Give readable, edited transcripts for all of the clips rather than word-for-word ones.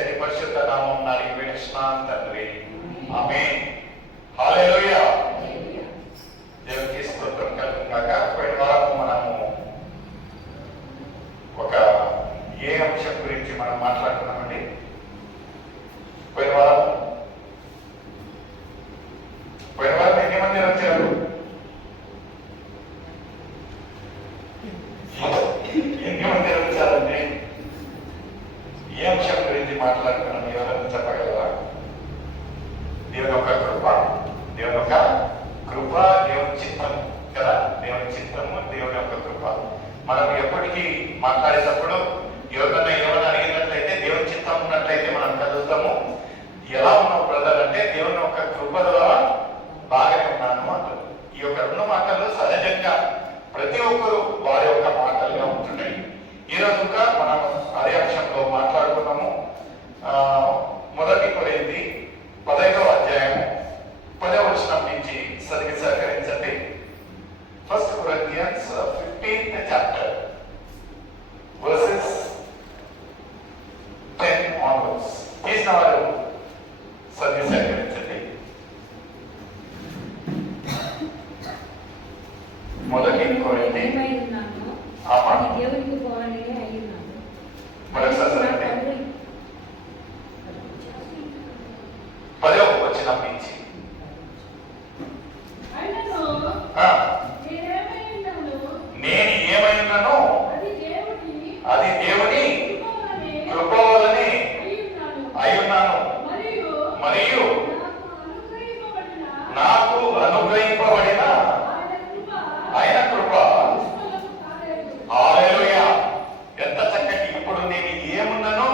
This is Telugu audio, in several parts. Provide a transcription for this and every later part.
అతి పరిశుద్ధ నామం నాడికి వేడుచున్నాను తండ్రి. ఆమేన్. హల్లెలూయా. దేవునికి స్తోత్రం కలుగును గాక. పోయిన వారం మనము ఒక ఏ అంశం గురించి మనం మాట్లాడుకున్నామండి? పోయిన వారం ఎన్ని మంది వచ్చారు? ఎన్ని మంది వచ్చారండి? ఏ అంశం గురించి మాట్లాడుకున్నాం? ఎవరైనా చెప్పగలరా? దేవుని యొక్క కృప, దేవుని యొక్క కృప, దేవుని చిత్తం కదా. దేవుని చిత్తము, దేవుని యొక్క కృప. మనం ఎప్పటికీ మాట్లాడేటప్పుడు ఎవరికైనా ఏమైనా అడిగినట్లయితే దేవుని చిత్తం ఉన్నట్లయితే మనం చదువుతాము. ఎలా ఉన్నావు బ్రదర్ అంటే దేవుని యొక్క కృపలో బాగానే ఉన్నాను అంటారు. ఈ యొక్క రెండు మాటలు సహజంగా ప్రతి ఒక్కరు వారి యొక్క మాటలుగా ఉంటున్నాయి. ఈ రోజుగా మనం అదే అంశంలో మాట్లాడుకున్నాము. మొదటి కొరింథీ 15వ అధ్యాయము 10వ వచనం నుంచి చదివి సహకరించండి. First Corinthians 15th chapter verses 10 onwards. తీసిన వారు చదివి సహకరించండి. మొదటి కొరింథీ దేవునికి పోవాలని అయ్యున్నాను. మరొకసారి 10వ వచనం నుంచి నేను ఏమైనానో అది దేవుని కృప వలనే అయ్యున్నాను, మరియు నాకు అనుగ్రహింపబడిన ఆయన కృప. హల్లెలూయా. ఎంత చక్కటి! ఇప్పుడు నేను ఏమున్నానో,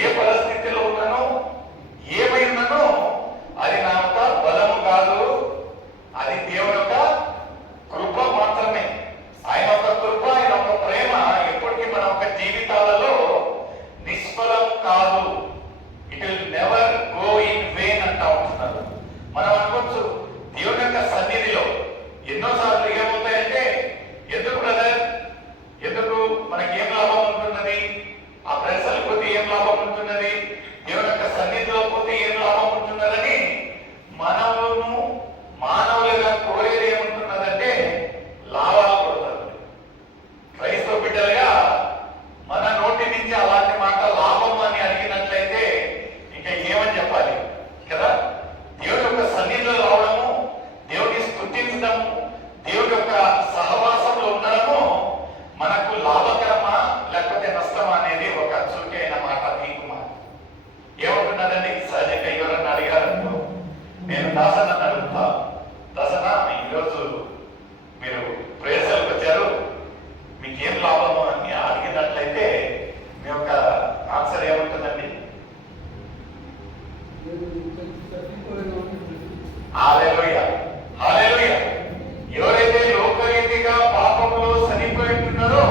ఏ పరిస్థితిలో ఉన్నానో, ఏమై ఉన్నానో అది నా యొక్క బలము కాదు, అది దేవుని యొక్క కృప మాత్రమే. ఆయన యొక్క కృప, ఆయన యొక్క ప్రేమ ఎప్పటికీ మన యొక్క జీవితాలలో నిష్ఫలం కాదు. It will never go in vain అంటా ఉంటున్నారు. మనం అనుకోవచ్చు దేవుని యొక్క సన్నిధిలో ఎన్నోసార్లు ఏమవుతాయంటే, ఎందుకు బ్రదర్, ఎందుకు మనకి ఏం లాభం ఉంటున్నది? ఆ ప్రశ్నలు పోతే ఏం లాభం ఉంటున్నది? దేవుని యొక్క సన్నిధిలో పోతే ఏం లాభం ఉంటున్నదని మానవులుగా కోరేది ఏముంటున్నదంటే లాభాలు కొడుతుంది. క్రైస్తవ బిడ్డలుగా మన నోటి నుంచి అలాంటి మాట లాభం అని అడిగినట్లయితే ఇంకా ఏమని చెప్పాలి కదా. దేవుడి యొక్క సన్నిధిలో రావడము, దేవుడిని స్తుతించడము, దేవుడి యొక్క సహవాసంలో ఉండడము మనకు లాభకరమా లేకపోతే నష్టమా అనేది ఒక చురుకైన మాట. మీకు ఏమంటున్నదండి? సహజంగా ఎవరన్నా అడిగారనుకో, నేను దాసనని అడుగుతా, దాసన ఈరోజు మీరు ప్రేసలకు వచ్చారు, మీకేం లాభము అని అడిగినట్లయితే మీ యొక్క ఆన్సర్ ఏముంటుందండి? హల్లెలూయా, హల్లెలూయా. ఎవరైతే లోకరీతిగా పాపంలో చనిపోయింటున్నారో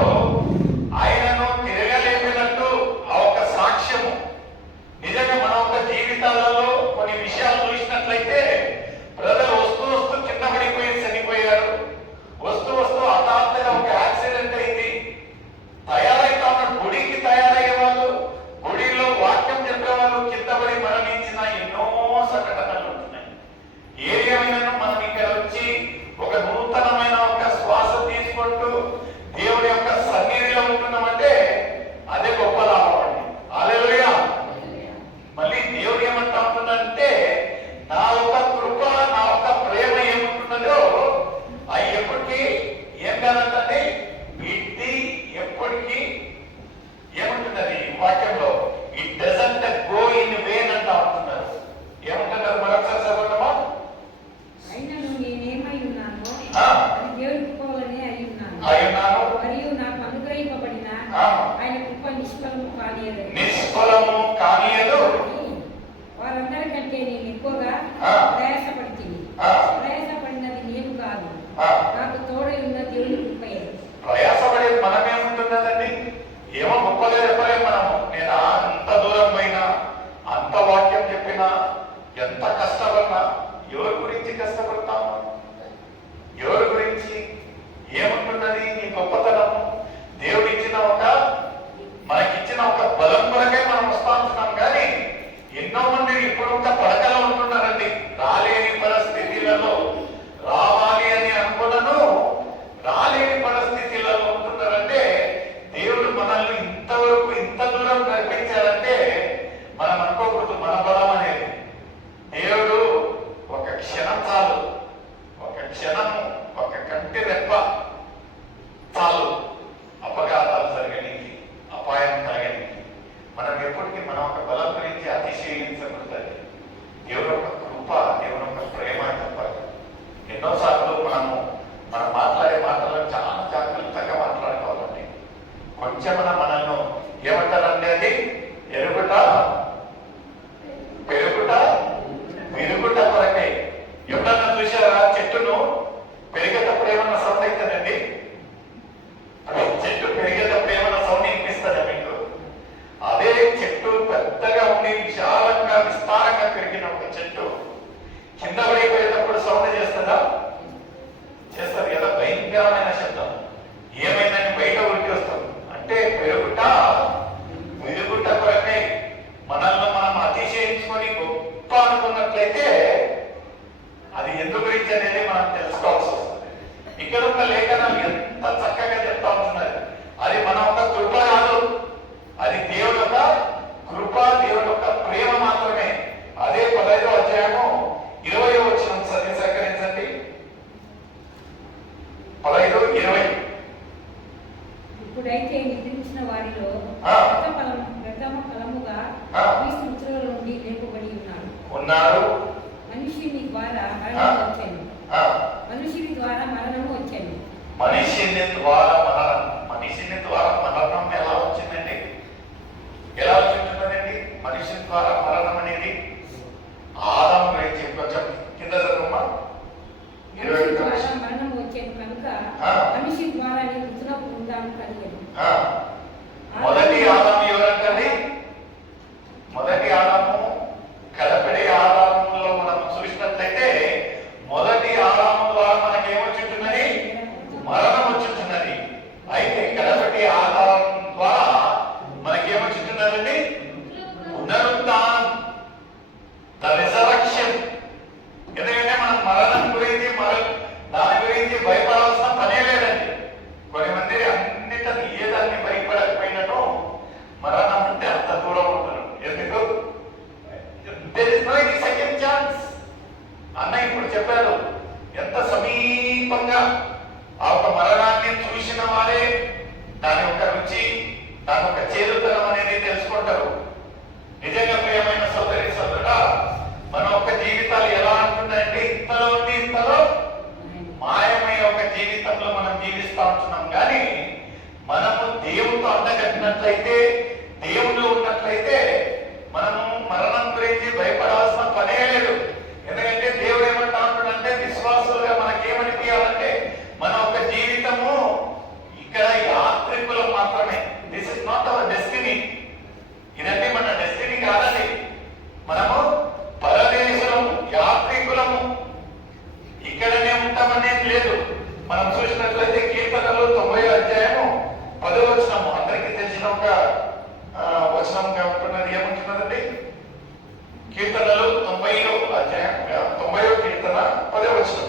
ఆయనను తిరగలేపినట్టు ఆ ఒక సాక్ష్యము. నిజంగా మన యొక్క జీవితాలలో కొన్ని విషయాలు చూసినట్లయితే ప్రజలు వస్తూ కింద పడిపోయి చనిపోయారు. వస్తూ హఠాత్తుగా ఒక యాక్సిడెంట్ అయింది. తయారైతా ఉన్న గుడికి తయారయ్యే వాళ్ళు, గుడిలో వాక్యం చెప్పేవాళ్ళు కింద పడి మరణించిన ఎన్నో సంఘటనలు ఉంటున్నాయి. ఏదేమైనా మనం ఇక్కడ వచ్చి ఒక నూతనమైన ఒక శ్వాస తీసుకుంటూ దేవుడి యొక్క సన్నిధిలో ఉంటున్నామంటే అదే గొప్ప లాభం అండి. హల్లెలూయా. మళ్ళీ దేవుడు ఏమంటా ఉంటుందంటే, నా యొక్క కృప, నా యొక్క ప్రేమ ఏముంటున్నదో అది ఎప్పటికీ ఏం కాదంటే ఇది ఎప్పటికీ ఏముంటున్నది వాక్యంలో it doesn't go in vain అంటా ఉంటున్నారు. ఏమంటున్నారు? మరొకసారి చదవటమా? అయినను నేనేమై ఉన్నానో అది దేవునికి పోవాలని అయ్యున్నాను, మరియు నాకు అనుగ్రహింపబడిన ఆయన కృప నిష్ఫలము కానియదు. వారందరికంటే నేను ఎక్కువగా ప్రయాసపడినది నేను కాదు, నాకు తోడై ఉన్న దేవుని కృపయే. ప్రయాసపడేది మనమేముంటున్నదండి? ఏమో గొప్పగా చెప్పలే మనము. నేను అంత దూరం పోయినా, అంత వాక్యం చెప్పినా, ఎంత కష్టపడినా, ఎవరి గురించి కష్టపడతాము? ఎవరి గురించి? ఏముంటున్నది నీ గొప్పతనము? దేవుడు ఇచ్చిన ఒక మనకిచ్చిన ఒక బలం కొరకే మనం వస్తా ఉంటున్నాం ఉన్నట్లయితే అది ఎందు గురించి అనేది మనం తెలుసుకోవాల్సి వస్తుంది. ఇక్కడ ఉన్న లేఖనాలు ఎంత చక్కగా చెప్తా ఉంటున్నది. అది మన ఒక కృప కాదు, అది దేవుని యొక్క కృప, దేవుని యొక్క ప్రేమ మాత్రమే. అదే 15వ అధ్యాయము 20వ వచనం సేకరించండి. 15:20. ఇప్పుడైతే నిద్రించిన వారిలో ప్రథమ ఫలముగా క్రీస్తు మృతుల నుండి లేపబడి ఉన్నారు. మనిషిని ద్వారా మరణము వచ్చాను. మనిషిని ద్వారా మరణము వచ్చాను. మనిషిని ద్వారా మరణం. మనిషిని ద్వారా మరణం ఎలా వచ్చిందండి? ఎలా వచ్చిందండి మనిషి ద్వారా మరణం అనేది? ఆదాము గురించి కొంచెం కింద చదువుమా. మరణం వచ్చాను కనుక మనిషి ద్వారా మృతులకు ఉండాలని కలిగాను. మొదటి ఆదాము ఎవరంటండి? మొదటి ఆదాము కడపడి ఆదాములో మనం చూసినట్లయితే మొదటి ఆదాము ద్వారా మనకి ఏమొచ్చుంటున్నది? మరణం వచ్చుంటున్నది. అయితే కడపటి ఆదాము ద్వారా మనకి ఏమొచ్చుంటున్నదండి? పునరుత్థానం, ద రిజరక్షన్. ఎందుకంటే మనం మరణం గురించి దాని గురించి భయపడాల్సిన పనే లేదండి. కొన్ని మంది అన్నిటి ఏదాన్ని భయపడకపోయినను మరణం అంటే అంత దూరం ఉంటారు. ఎందుకు? there is no any second chance. అన్న ఇప్పుడు చెప్పారు, ఎంత సమీపంగా ఆ ఒక మరణాన్ని చూసిన వారే దాని యొక్క రుచి, దాని యొక్క చేదుతనం అనేది తెలుసుకుంటారు. నిజంగా ప్రియమైన సోదరి సోదరుడా, మన యొక్క జీవితాలు ఎలా అంటున్నాయంటే ఇంతలో ఉంది ఇంతలో మాయమయ్యే ఒక జీవితంలో మనం జీవిస్తూ ఉంటున్నాం. కానీ మనము దేవునితో అండగట్టినట్లయితే, దేవునిలో ఉన్నట్లయితే మనము మరణం గురించి భయపడాల్సిన పనే లేదు. ఎందుకంటే దేవుడు ఏమంటా ఉంటుందంటే విశ్వాసులుగా మనకేమనిపించాలంటే మన ఒక జీవితము ఇక్కడ యాత్రికులు మాత్రమే. This is not our destiny. ఇదంటే మన డెస్టినీ కాదండి. మనము పరదేశులము, యాత్రికులము, ఇక్కడనే ఉంటామనేది లేదు. మనం చూసినట్లయితే కీర్తనలు 90వ అధ్యాయము 10వ వచనము అందరికీ తెలిసిన ఒక వచనంగా ఉంటున్నది. ఏమంటున్నదండి? కీర్తనలు 90వ అధ్యాయం 90వ కీర్తన 10వ వచనం.